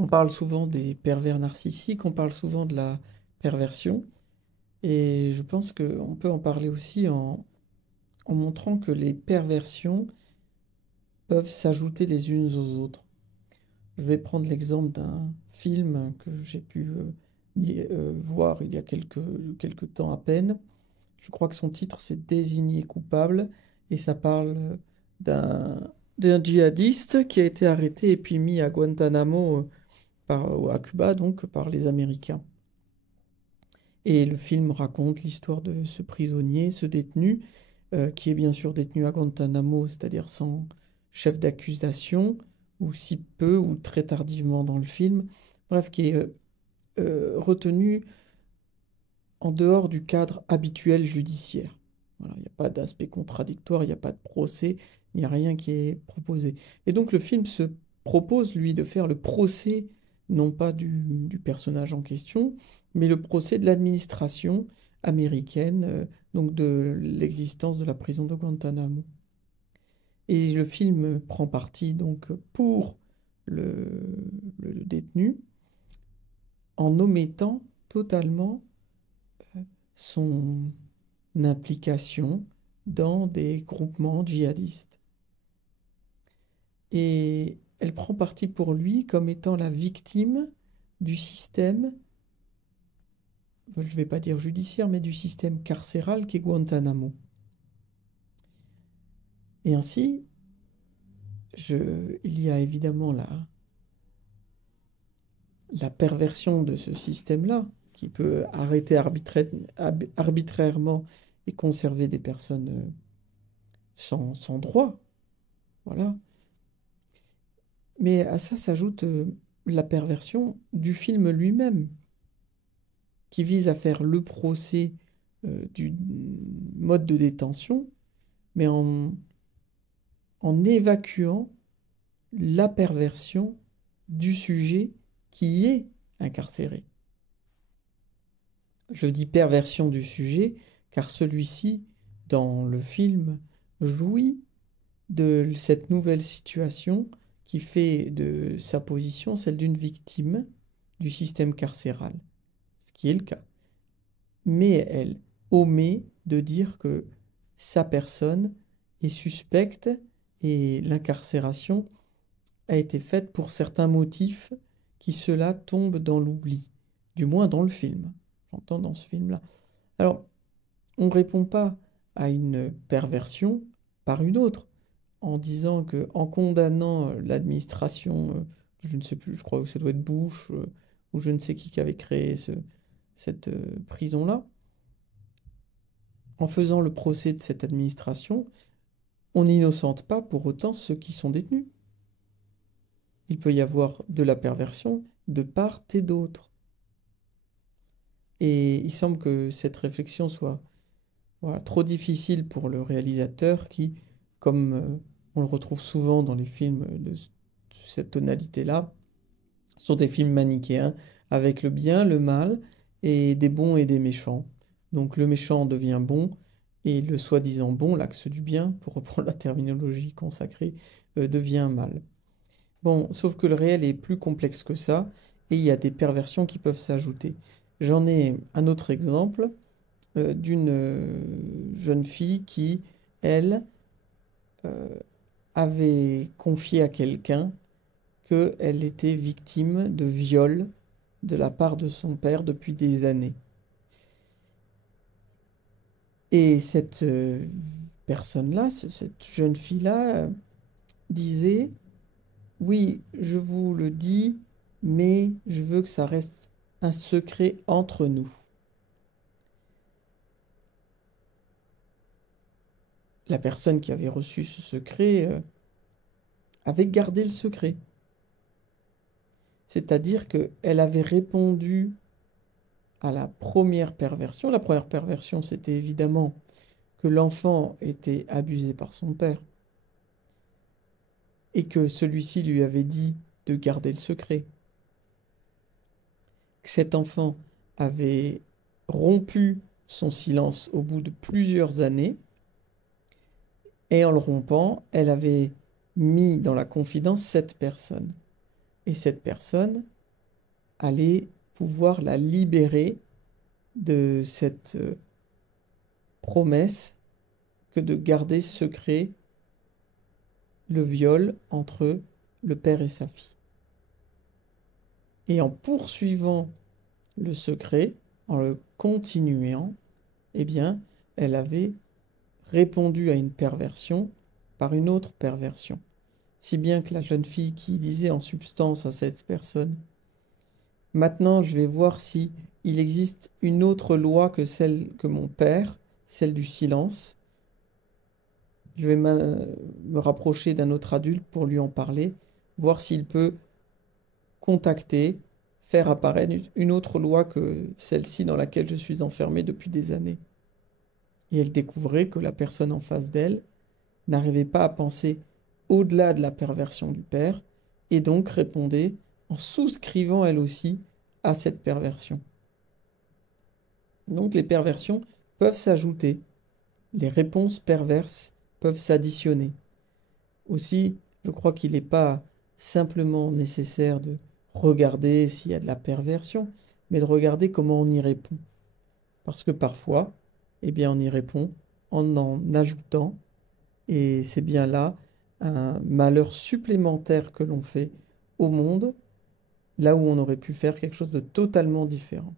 On parle souvent des pervers narcissiques, on parle souvent de la perversion, et je pense qu'on peut en parler aussi en montrant que les perversions peuvent s'ajouter les unes aux autres. Je vais prendre l'exemple d'un film que j'ai pu voir il y a quelques temps à peine. Je crois que son titre c'est Désigné coupable, et ça parle d'un djihadiste qui a été arrêté et puis mis à Guantanamo, à Cuba, donc par les Américains. Et le film raconte l'histoire de ce prisonnier, ce détenu, qui est bien sûr détenu à Guantanamo, c'est-à-dire sans chef d'accusation, ou si peu, ou très tardivement dans le film, bref, qui est retenu en dehors du cadre habituel judiciaire. Voilà, il n'y a pas d'aspect contradictoire, il n'y a pas de procès, il n'y a rien qui est proposé. Et donc le film se propose, lui, de faire le procès, non pas du personnage en question, mais le procès de l'administration américaine, donc de l'existence de la prison de Guantanamo. Et le film prend parti donc pour le, le détenu en omettant totalement son implication dans des groupements djihadistes. Et elle prend parti pour lui comme étant la victime du système, je ne vais pas dire judiciaire, mais du système carcéral qu'est Guantanamo. Et ainsi, il y a évidemment la perversion de ce système-là, qui peut arrêter arbitrairement et conserver des personnes sans droit. Voilà. Mais à ça s'ajoute la perversion du film lui-même, qui vise à faire le procès du mode de détention, mais en évacuant la perversion du sujet qui est incarcéré. Je dis perversion du sujet, car celui-ci, dans le film, jouit de cette nouvelle situation qui fait de sa position celle d'une victime du système carcéral, ce qui est le cas. Mais elle omet de dire que sa personne est suspecte et l'incarcération a été faite pour certains motifs qui cela tombe dans l'oubli, du moins dans le film. J'entends dans ce film-là. Alors, on ne répond pas à une perversion par une autre, en disant que, en condamnant l'administration, je ne sais plus, je crois que ça doit être Bush, ou je ne sais qui avait créé cette prison-là, en faisant le procès de cette administration, on n'innocente pas pour autant ceux qui sont détenus. Il peut y avoir de la perversion de part et d'autre. Et il semble que cette réflexion soit trop difficile pour le réalisateur qui, comme on le retrouve souvent dans les films de cette tonalité-là, sont des films manichéens avec le bien, le mal et des bons et des méchants. Donc le méchant devient bon et le soi-disant bon, l'axe du bien, pour reprendre la terminologie consacrée, devient mal. Bon, sauf que le réel est plus complexe que ça et il y a des perversions qui peuvent s'ajouter. J'en ai un autre exemple d'une jeune fille qui, elle, avait confié à quelqu'un qu'elle était victime de viol de la part de son père depuis des années. Et cette personne-là, cette jeune fille-là, disait, oui, je vous le dis, mais je veux que ça reste un secret entre nous. La personne qui avait reçu ce secret avait gardé le secret. C'est-à-dire qu'elle avait répondu à la première perversion. La première perversion, c'était évidemment que l'enfant était abusé par son père et que celui-ci lui avait dit de garder le secret. Que cet enfant avait rompu son silence au bout de plusieurs années et en le rompant, elle avait mis dans la confidence cette personne. Et cette personne allait pouvoir la libérer de cette promesse que de garder secret le viol entre le père et sa fille. Et en poursuivant le secret, en le continuant, eh bien, elle avait répondu à une perversion par une autre perversion. Si bien que la jeune fille qui disait en substance à cette personne: maintenant, je vais voir si il existe une autre loi que celle que mon père, celle du silence. Je vais me rapprocher d'un autre adulte pour lui en parler, voir s'il peut contacter, faire apparaître une autre loi que celle-ci dans laquelle je suis enfermé depuis des années. Et elle découvrait que la personne en face d'elle n'arrivait pas à penser au-delà de la perversion du père, et donc répondait en souscrivant elle aussi à cette perversion. Donc les perversions peuvent s'ajouter, les réponses perverses peuvent s'additionner. Aussi, je crois qu'il n'est pas simplement nécessaire de regarder s'il y a de la perversion, mais de regarder comment on y répond. Parce que parfois, eh bien, on y répond en ajoutant, et c'est bien là un malheur supplémentaire que l'on fait au monde, là où on aurait pu faire quelque chose de totalement différent.